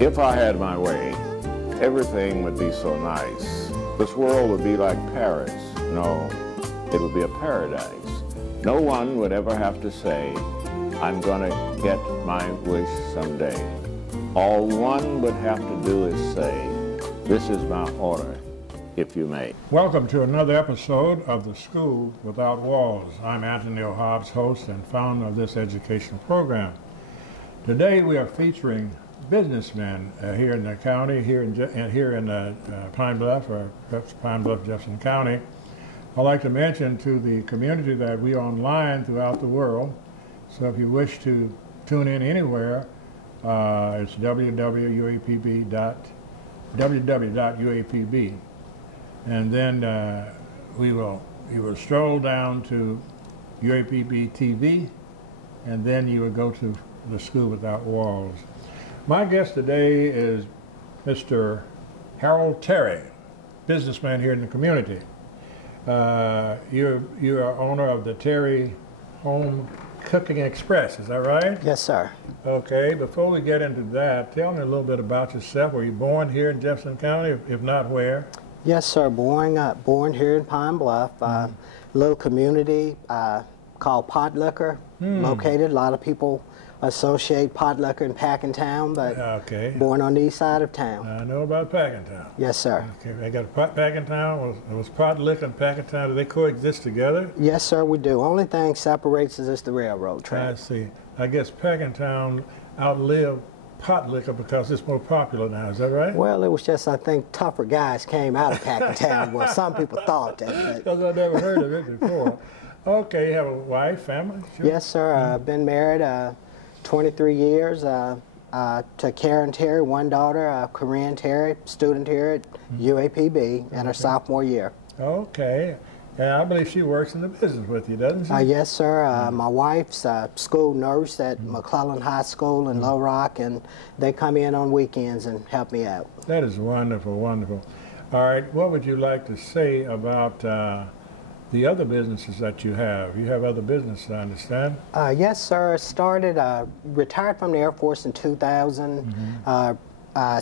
If I had my way, everything would be so nice. This world would be like Paris. No, it would be a paradise. No one would ever have to say, I'm gonna get my wish someday. All one would have to do is say, this is my order, if you may. Welcome to another episode of The School Without Walls. I'm Anthony Hobbs, host and founder of this educational program. Today we are featuring businessmen here in the county, here in Pine Bluff, or Pine Bluff, Jefferson County. I'd like to mention to the community that we are online throughout the world. So if you wish to tune in anywhere, it's www.uapb. And then you will stroll down to UAPB TV, and then you will go to The School Without Walls. My guest today is Mr. Harold Terry, businessman here in the community. You are owner of the Terry Home Cooking Express, is that right? Yes, sir. Okay, before we get into that, tell me a little bit about yourself. Were you born here in Jefferson County? If not, where? Yes, sir. Born here in Pine Bluff, a little community called Pot Liquor, located. A lot of people associate Pot Liquor in Packentown, but born on the east side of town. I know about Packentown. Yes, sir. Okay, they got Packentown. Was Pot Liquor and Packentown, do they coexist together? Yes, sir, we do. Only thing separates us is the railroad track. I see. I guess Packentown outlived Pot Liquor because it's more popular now, is that right? Well, it was just, I think, tougher guys came out of Packentown. Well, some people thought that. Because I never heard of it before. Okay, you have a wife, family? Sure. Yes, sir. I've been married 23 years to Karen Terry, one daughter, Corinne Terry, student here at UAPB in her sophomore year. Okay. And I believe she works in the business with you, doesn't she? Yes, sir. My wife's a school nurse at McClellan High School in Little Rock, and they come in on weekends and help me out. That is wonderful, wonderful. All right, what would you like to say about the other businesses that you have? You have other businesses, I understand? Yes, sir. Retired from the Air Force in 2000.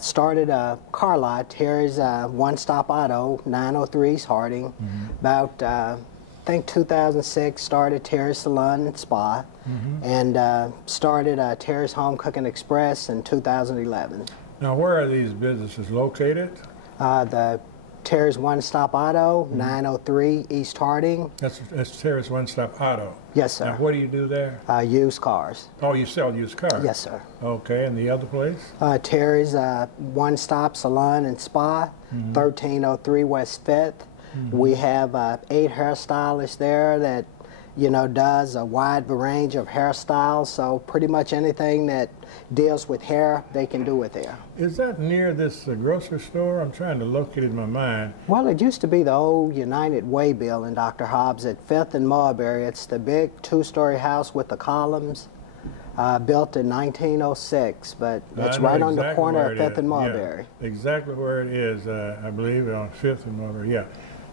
Started a car lot, Terry's One Stop Auto, 903 East Harding. About, I think 2006, started Terry's Salon and Spa, and started Terry's Home Cooking Express in 2011. Now, where are these businesses located? The Terry's One Stop Auto, 903 East Harding. That's Terry's One Stop Auto. Yes, sir. Now, what do you do there? Used cars. Oh, you sell used cars? Yes, sir. Okay, and the other place? Terry's One Stop Salon and Spa, 1303 West 5th. We have 8 hairstylists there that, does a wide range of hairstyles, so pretty much anything that deals with hair, they can do it there. Is that near this grocery store? I'm trying to locate it in my mind. Well, it used to be the old United Way building, Dr. Hobbs, at 5th and Mulberry. It's the big 2-story house with the columns, built in 1906, but it's right on the corner of 5th and Mulberry. Yeah, exactly where it is, I believe, on 5th and Mulberry, yeah.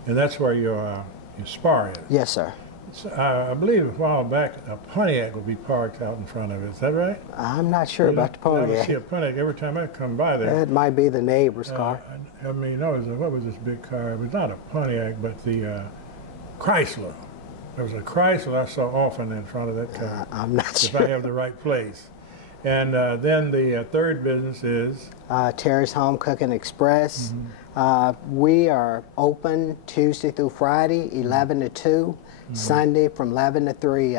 And that's where your spar is. Yes, sir. So, I believe a while back a Pontiac would be parked out in front of it. Is that right? I'm not sure about the Pontiac. I see a Pontiac every time I come by there. That might be the neighbor's car. I mean, no, what was this big car? It was not a Pontiac, but the Chrysler. There was a Chrysler I saw often in front of that car. I'm not sure. If I have the right place. And then the third business is? Terry's Home Cooking Express. We are open Tuesday through Friday, 11 to 2. Sunday from 11 to 3.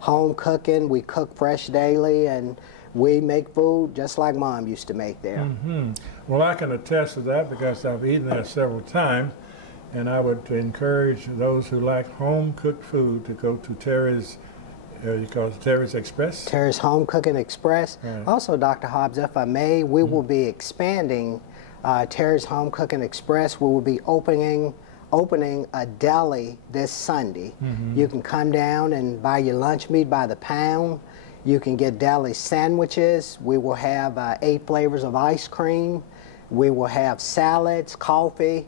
Home cooking, we cook fresh daily, and we make food just like Mom used to make there. Well, I can attest to that because I've eaten there several times, and I would encourage those who like home-cooked food to go to Terry's, you call it Terry's Express? Terry's Home Cooking Express. Right. Also, Dr. Hobbs, if I may, we will be expanding Terry's Home Cooking Express. We will be opening a deli this Sunday. You can come down and buy your lunch meat by the pound. You can get deli sandwiches. We will have 8 flavors of ice cream. We will have salads, coffee,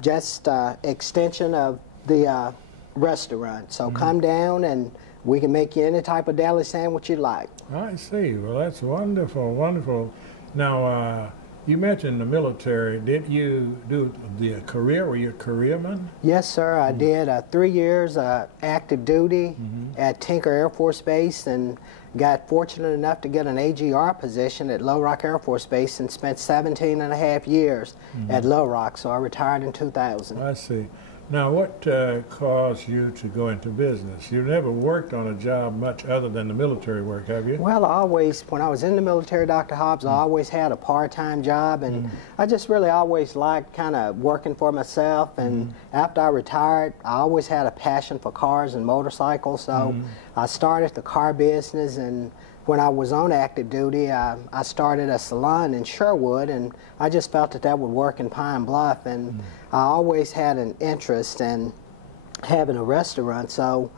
just extension of the restaurant. So come down and we can make you any type of deli sandwich you like. I see. Well, that's wonderful, wonderful. Now, you mentioned the military. Did you do the career? Were you a careerman? Yes, sir. I did 3 years active duty at Tinker Air Force Base, and got fortunate enough to get an AGR position at Little Rock Air Force Base, and spent 17 and a half years at Little Rock. So I retired in 2000. I see. Now, what caused you to go into business? You never worked on a job much other than the military work, have you? Well, when I was in the military, Dr. Hobbs, I always had a part-time job, and I just really always liked kind of working for myself. And after I retired, I always had a passion for cars and motorcycles, so I started the car business. And when I was on active duty, I started a salon in Sherwood, and I just felt that that would work in Pine Bluff. And I always had an interest in having a restaurant, so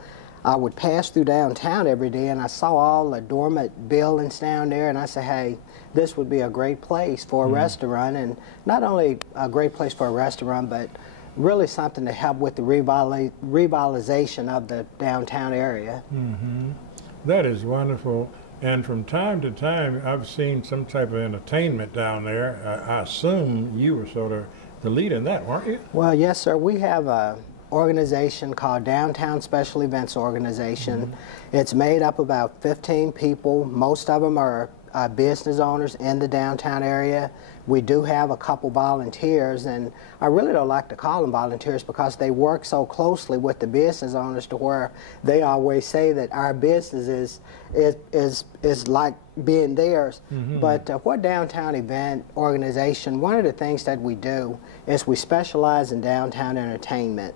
I would pass through downtown every day, and I saw all the dormant buildings down there, and I said, hey, this would be a great place for a restaurant, and not only a great place for a restaurant, but really something to help with the revitalization of the downtown area. That is wonderful. And from time to time, I've seen some type of entertainment down there. I assume you were sort of the lead in that, weren't you? Well, yes, sir. We have an organization called Downtown Special Events Organization. It's made up of about 15 people. Most of them are business owners in the downtown area. We do have a couple volunteers, and I really don't like to call them volunteers because they work so closely with the business owners to where they always say that our business is like being theirs. But what Downtown Event Organization, one of the things that we do is we specialize in downtown entertainment.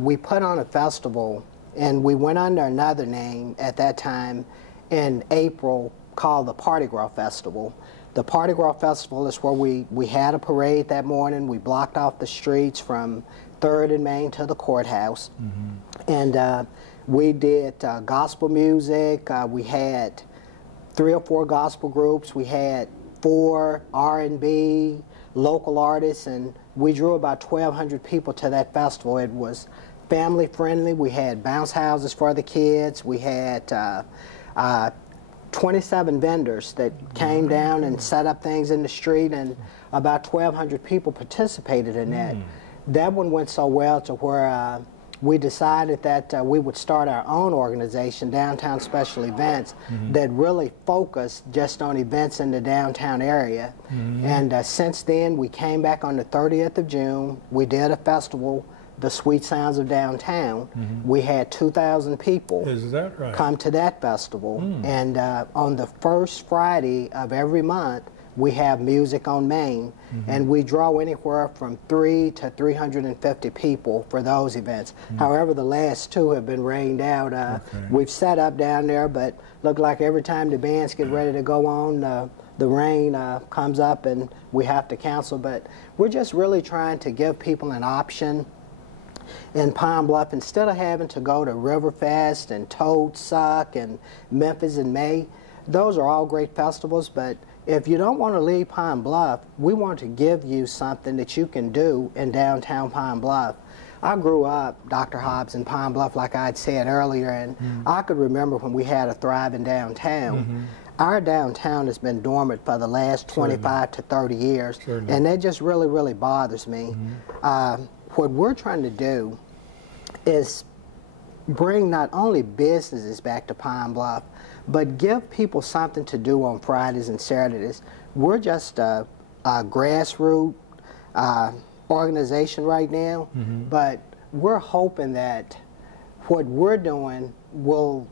We put on a festival, and we went under another name at that time in April called the Party Girl Festival. The Party Girl Festival is where we had a parade that morning. We blocked off the streets from 3rd and Main to the courthouse. And we did gospel music. We had 3 or 4 gospel groups. We had 4 R&B, local artists, and we drew about 1,200 people to that festival. It was family friendly. We had bounce houses for the kids. We had 27 vendors that came down and set up things in the street, and about 1,200 people participated in that. That one went so well to where we decided that we would start our own organization, Downtown Special Events, that really focused just on events in the downtown area. And since then, we came back on the 30th of June. We did a festival, the Sweet Sounds of Downtown. We had 2,000 people come to that festival. And on the first Friday of every month, we have Music on Main, and we draw anywhere from 300 to 350 people for those events. However, the last 2 have been rained out. We've set up down there, but look like every time the bands get ready to go on, the rain comes up and we have to cancel. But we're just really trying to give people an option in Pine Bluff instead of having to go to Riverfest and Toad Suck and Memphis in May. Those are all great festivals, but if you don't want to leave Pine Bluff, we want to give you something that you can do in downtown Pine Bluff. I grew up, Dr. Hobbs, in Pine Bluff, like I had said earlier, and I could remember when we had a thriving downtown. Our downtown has been dormant for the last 25 to 30 years, and that just really, really bothers me. What we're trying to do is bring not only businesses back to Pine Bluff, but give people something to do on Fridays and Saturdays. We're just a grassroots organization right now, but we're hoping that what we're doing will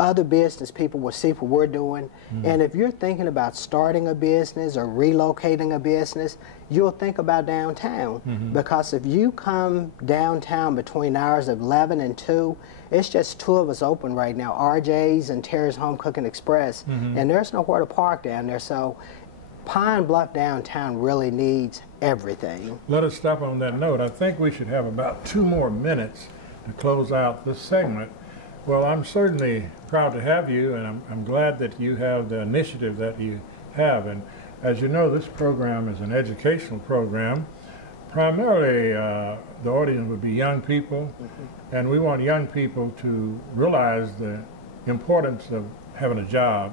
other business people will see what we're doing. And if you're thinking about starting a business or relocating a business, you'll think about downtown. Because if you come downtown between hours of 11 and 2, it's just 2 of us open right now, RJ's and Terry's Home Cooking Express, and there's nowhere to park down there. So Pine Bluff downtown really needs everything. Let us stop on that note. I think we should have about 2 more minutes to close out this segment. Well, I'm certainly proud to have you, and I'm glad that you have the initiative that you have. And as you know, this program is an educational program. Primarily, the audience would be young people, and we want young people to realize the importance of having a job,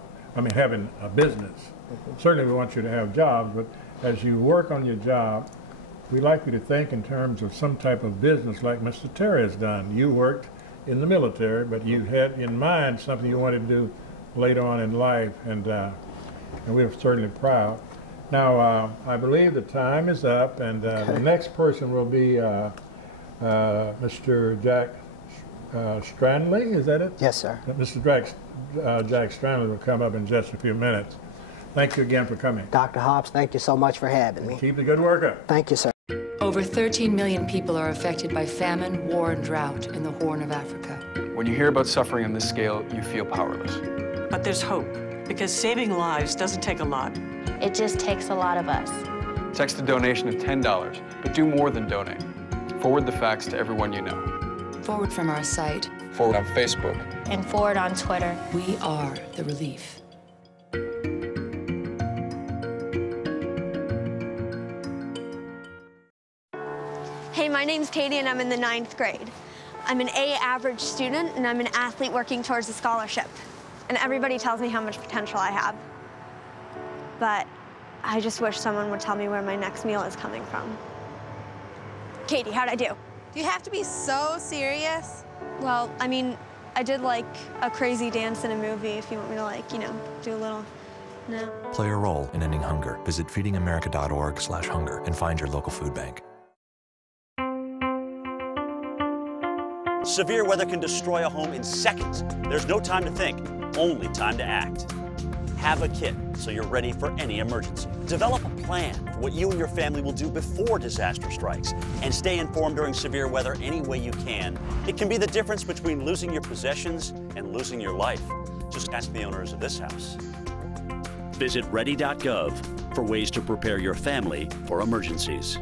having a business. certainly we want you to have jobs, but as you work on your job, we like you to think in terms of some type of business like Mr. Terry has done. You worked in the military, but you had in mind something you wanted to do later on in life, and we're certainly proud. Now, I believe the time is up, and the next person will be Mr. Jack Stradley, is that it? Yes, sir. Jack Stradley will come up in just a few minutes. Thank you again for coming. Dr. Hobbs, thank you so much for having me. Keep the good work up. Thank you, sir. Over 13 million people are affected by famine, war, and drought in the Horn of Africa. When you hear about suffering on this scale, you feel powerless. But there's hope, because saving lives doesn't take a lot. It just takes a lot of us. Text a donation of $10, but do more than donate. Forward the facts to everyone you know. Forward from our site. Forward on Facebook. And forward on Twitter. We are the relief. Hey, my name's Katie and I'm in the 9th grade. I'm an A average student and I'm an athlete working towards a scholarship. And everybody tells me how much potential I have. But I just wish someone would tell me where my next meal is coming from. Katie, how'd I do? Do you have to be so serious? Well, I mean, I did like a crazy dance in a movie if you want me to like, you know, do a little, no. Play a role in ending hunger. Visit feedingamerica.org/hunger and find your local food bank. Severe weather can destroy a home in seconds. There's no time to think, only time to act. Have a kit so you're ready for any emergency. Develop a plan for what you and your family will do before disaster strikes, and stay informed during severe weather any way you can. It can be the difference between losing your possessions and losing your life. Just ask the owners of this house. Visit ready.gov for ways to prepare your family for emergencies.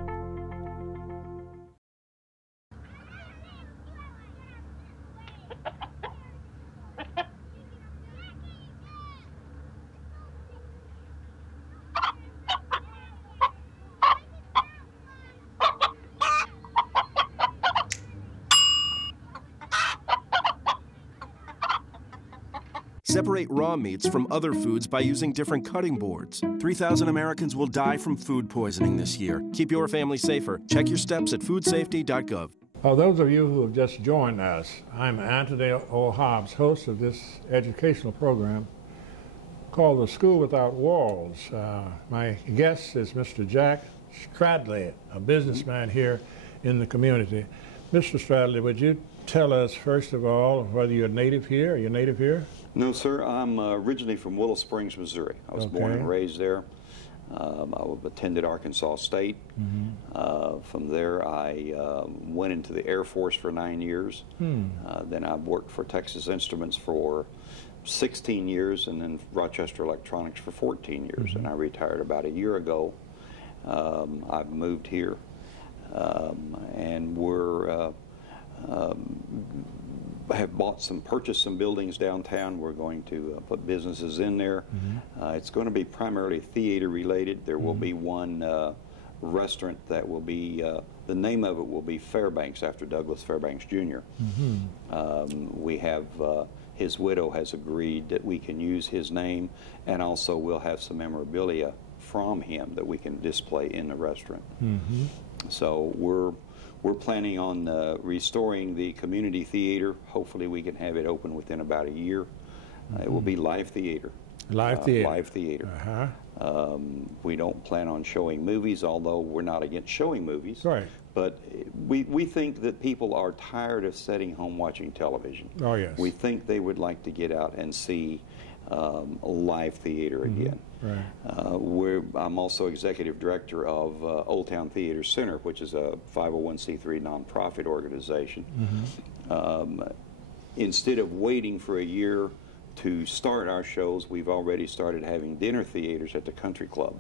Separate raw meats from other foods by using different cutting boards. 3,000 Americans will die from food poisoning this year. Keep your family safer. Check your steps at foodsafety.gov. Those of you who have just joined us, I'm Anthony O. Hobbs, host of this educational program called The School Without Walls. My guest is Mr. Jack Stradley, a businessman here in the community. Mr. Stradley, would you tell us, first of all, whether you're native here? Are you native here? No, sir. I'm originally from Willow Springs, Missouri. I was born and raised there. I attended Arkansas State. From there, I went into the Air Force for 9 years. Then I worked for Texas Instruments for 16 years, and then Rochester Electronics for 14 years. And I retired about a year ago. I've moved here, and we're have purchased some buildings downtown. We're going to put businesses in there. It's going to be primarily theater related. There will be one restaurant that will be, the name of it will be Fairbanks, after Douglas Fairbanks Jr. We have, his widow has agreed that we can use his name, and also we'll have some memorabilia from him that we can display in the restaurant. So we're planning on restoring the community theater. Hopefully we can have it open within about a year. It will be live theater. Live theater. Live theater. We don't plan on showing movies, although we're not against showing movies. Right. But we think that people are tired of sitting home watching television. Oh, yes. We think they would like to get out and see live theater again. Right. I'm also executive director of Old Town Theater Center, which is a 501c3 nonprofit organization. Instead of waiting for a year to start our shows, we've already started having dinner theaters at the country club.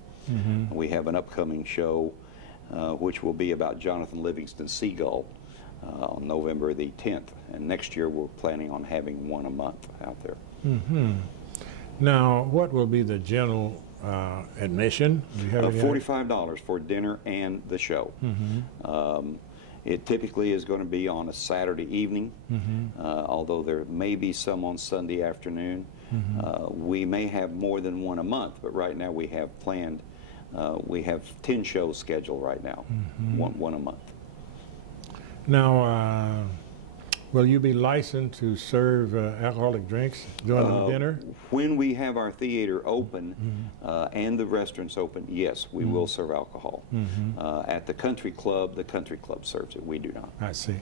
We have an upcoming show which will be about Jonathan Livingston Seagull on November the 10th. And next year we're planning on having one a month out there. Now, what will be the general admission? Do you have any $45 for dinner and the show. It typically is going to be on a Saturday evening, although there may be some on Sunday afternoon. We may have more than one a month, but right now we have planned, we have 10 shows scheduled right now, one a month. Now, will you be licensed to serve alcoholic drinks during the dinner? When we have our theater open and the restaurants open, yes, we will serve alcohol. At the country club serves it. We do not. I see.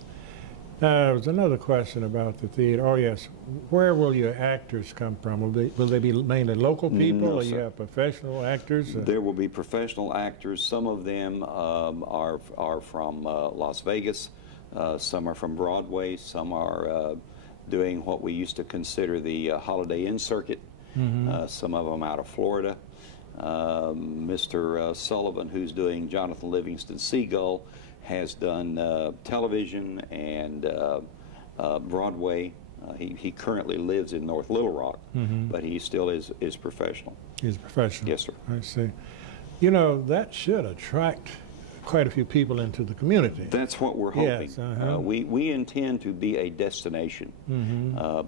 There was another question about the theater. Oh, yes. Where will your actors come from? Will they be mainly local people, No, or you sir. have professional actors? There will be professional actors. Some of them are from Las Vegas. Some are from Broadway. Some are doing what we used to consider the Holiday Inn circuit. Some of them out of Florida. Mr. Sullivan, who's doing Jonathan Livingston Seagull, has done television and Broadway. He currently lives in North Little Rock, but he still is professional. He's professional. Yes, sir. I see. You know, that should attract quite a few people into the community. That's what we're hoping. Yes, we intend to be a destination,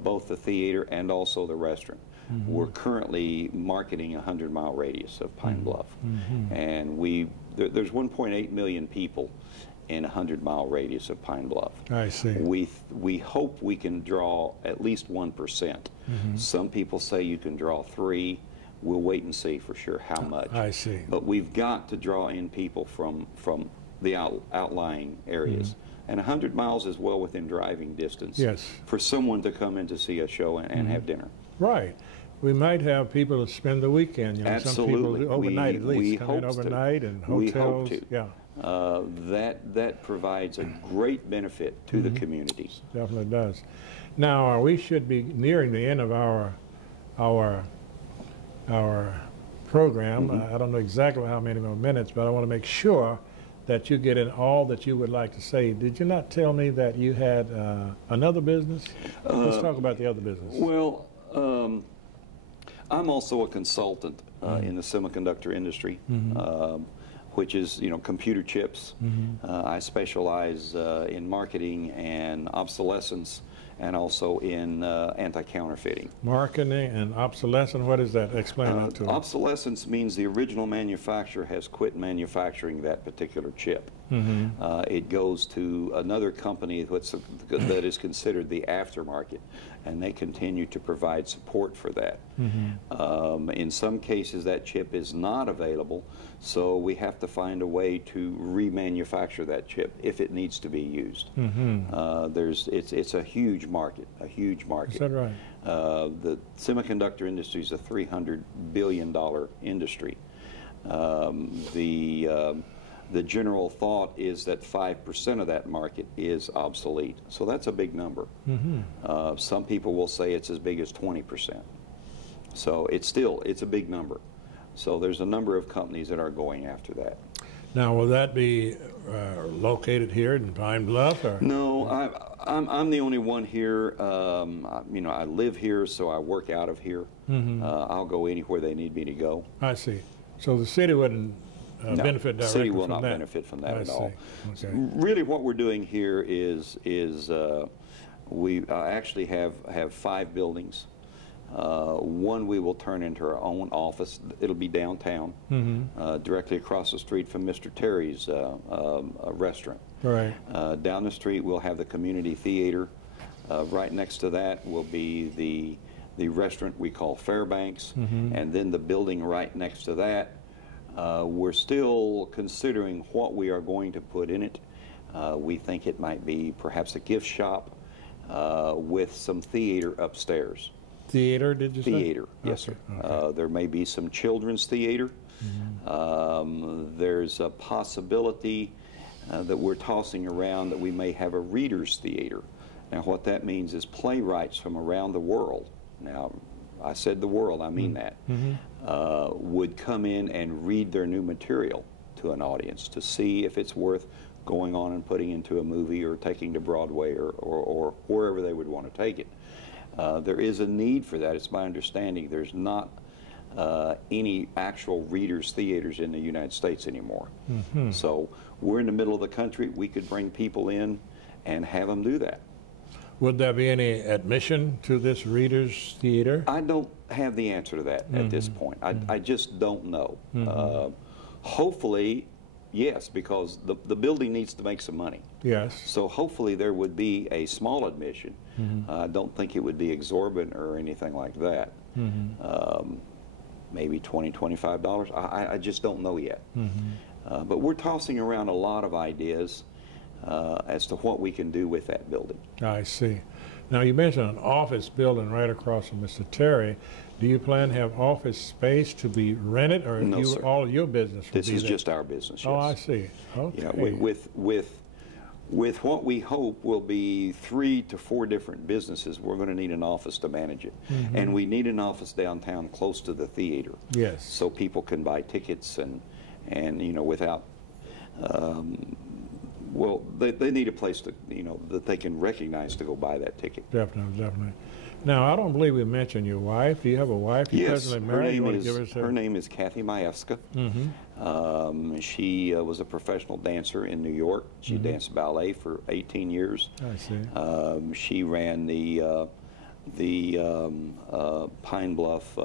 both the theater and also the restaurant. We're currently marketing a 100-mile radius of Pine Bluff, and there's 1.8 million people in a 100-mile radius of Pine Bluff. I see. We hope we can draw at least 1%. Some people say you can draw 3%. We'll wait and see for sure how much. I see. But we've got to draw in people from the outlying areas. And 100 miles is well within driving distance for someone to come in to see a show and have dinner. Right. We might have people that spend the weekend. You know, Absolutely. Some people do overnight at least. We Come in hope overnight to. and hotels. We hope to. Yeah. That provides a great benefit to the community. Definitely does. Now, we should be nearing the end of our program. I don't know exactly how many more minutes, but I want to make sure that you get in all that you would like to say. Did you not tell me that you had another business? Let's talk about the other business. Well, I'm also a consultant in the semiconductor industry, which is, computer chips. I specialize in marketing and obsolescence, and also in anti-counterfeiting. Marketing and obsolescence, what is that? Explain that to us. Obsolescence means the original manufacturer has quit manufacturing that particular chip. It goes to another company that is considered the aftermarket, and they continue to provide support for that. In some cases, that chip is not available, so we have to find a way to remanufacture that chip if it needs to be used. It's a huge market, a huge market. Is that right? The semiconductor industry is a $300 billion industry. The general thought is that 5% of that market is obsolete. So that's a big number. Some people will say it's as big as 20%. So it's a big number. So there's a number of companies that are going after that. Now, will that be located here in Pine Bluff? Or? No, I'm the only one here. I live here, so I work out of here. I'll go anywhere they need me to go. I see. So the city wouldn't benefit directly from that? The city will not benefit from that at all. Okay. Really what we're doing here is we actually have 5 buildings. One we will turn into our own office. It'll be downtown, directly across the street from Mr. Terry's restaurant. Right. Down the street we'll have the community theater. Right next to that will be the restaurant we call Fairbanks, and then the building right next to that. We're still considering what we are going to put in it. We think it might be perhaps a gift shop with some theater upstairs. Theater, did you say? Theater, yes, sir. Okay. There may be some children's theater. There's a possibility that we're tossing around that we may have a reader's theater. Now, what that means is playwrights from around the world. Now, I said the world, I mean that. Would come in and read their new material to an audience to see if it's worth going on and putting into a movie or taking to Broadway or wherever they would want to take it. There is a need for that. It's my understanding there's not any actual readers theaters in the United States anymore. Mm-hmm. So we're in the middle of the country. We could bring people in and have them do that. Would there be any admission to this readers theater? I don't have the answer to that at this point. I just don't know. Hopefully, yes, because the building needs to make some money. Yes. So hopefully there would be a small admission. I don't think it would be exorbitant or anything like that. Maybe $20, $25. I just don't know yet. But we're tossing around a lot of ideas as to what we can do with that building. I see. Now, you mentioned an office building right across from Mr. Terry. Do you plan to have office space to be rented, or No, sir. all of your business will This be is there? just our business, yes. Oh, I see. Okay. Yeah, with what we hope will be 3 to 4 different businesses, we're going to need an office to manage it. And we need an office downtown close to the theater. Yes. So people can buy tickets and you know, without, well, they need a place to, you know, that they can recognize to go buy that ticket. Definitely, definitely. Now, I don't believe we mentioned your wife. Do you have a wife? You're Yes, presently her married? You name, want to give us her name is Kathy Majewska. She was a professional dancer in New York. She danced ballet for 18 years. I see. She ran the Pine Bluff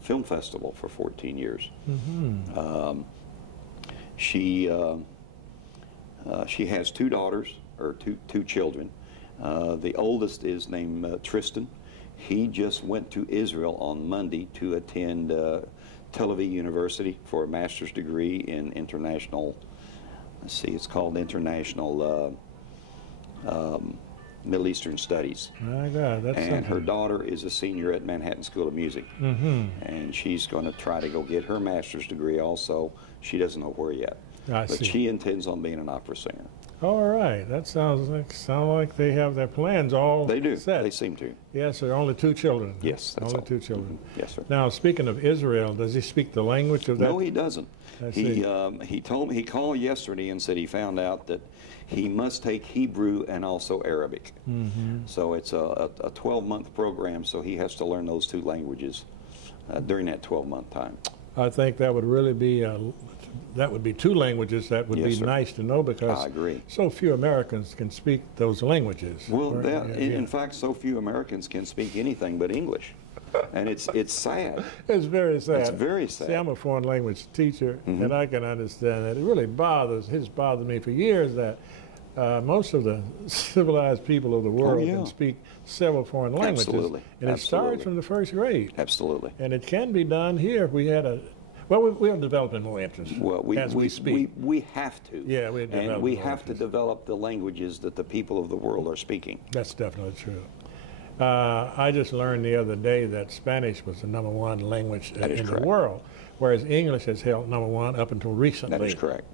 Film Festival for 14 years. She has 2 daughters, or two children. The oldest is named Tristan. He just went to Israel on Monday to attend Tel Aviv University for a master's degree in international, let's see, it's called International Middle Eastern Studies. My God, that's And something. her daughter is a senior at Manhattan School of Music. And she's going to try to go get her master's degree also. She doesn't know where yet. I But see. she intends on being an opera singer. All right. That sounds like they have their plans all They do. set. They seem to. Yes, there are only 2 children. Yes, that's only all. 2 children. Yes, sir. Now, speaking of Israel, does he speak the language of that? No, he doesn't. I see. He told me, he called yesterday and said he found out that he must take Hebrew and also Arabic. So it's a 12-month program, so he has to learn those 2 languages during that 12-month time. I think that would really be that would be 2 languages that would Yes, be sir. nice to know, because I agree. so few Americans can speak those languages. Well, Or- in fact, so few Americans can speak anything but English, and it's sad. It's very sad. It's very sad. See, I'm a foreign language teacher, and I can understand that. It really it's bothered me for years that most of the civilized people of the world yeah. can speak several foreign languages. Absolutely. And it Absolutely. starts from the 1st grade. Absolutely. And it can be done here if we had a, well, we're developing more interest Well, as we speak. we have to. Yeah, we're and developing we more have to interest. develop the languages that the people of the world are speaking. That's definitely true. I just learned the other day that Spanish was the #1 language That is in correct. the world, whereas English has held #1 up until recently. That is correct.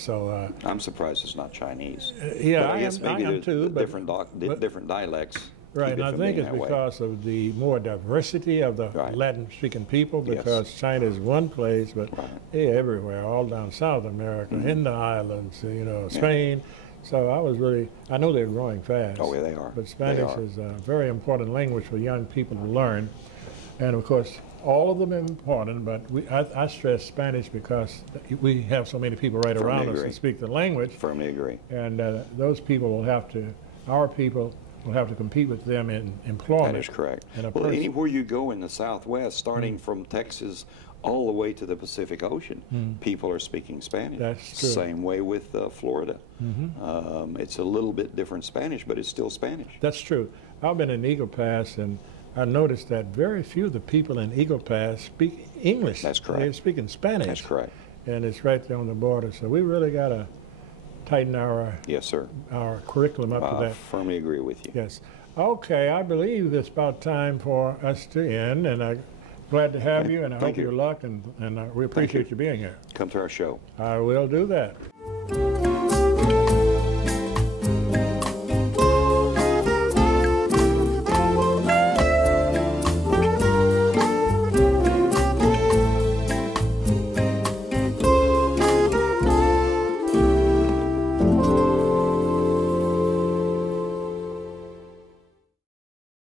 So I'm surprised it's not Chinese. yeah, But I guess am- maybe I am there's too, but- different dialects. right, keep and it I from think being it's that way. because of the more diversity of the Right. Latin-speaking people, Yes. because China is one place, but Right. yeah, everywhere, all down South America, in the islands, Spain. So I know they're growing fast. Oh, yeah, they are. But They Spanish are. is a very important language for young people to learn. And of course, all of them are important, but I stress Spanish because we have so many people right Firmly around us agree. that speak the language. Firmly agree. And those people our people will have to compete with them in employment. That is correct. And a Well, person- anywhere you go in the Southwest, starting from Texas all the way to the Pacific Ocean, people are speaking Spanish. That's true. Same way with Florida. It's a little bit different Spanish, but it's still Spanish. That's true. I've been in Eagle Pass, and I noticed that very few of the people in Eagle Pass speak English. That's correct. They're speaking Spanish. That's correct. And it's right there on the border. So we really got to tighten our Yes, sir. curriculum up to I that. firmly agree with you. Yes. Okay, I believe it's about time for us to end, and I'm glad to have Okay. you, and I Thank hope you. your luck, and we appreciate you. you being here. Come to our show. I will do that.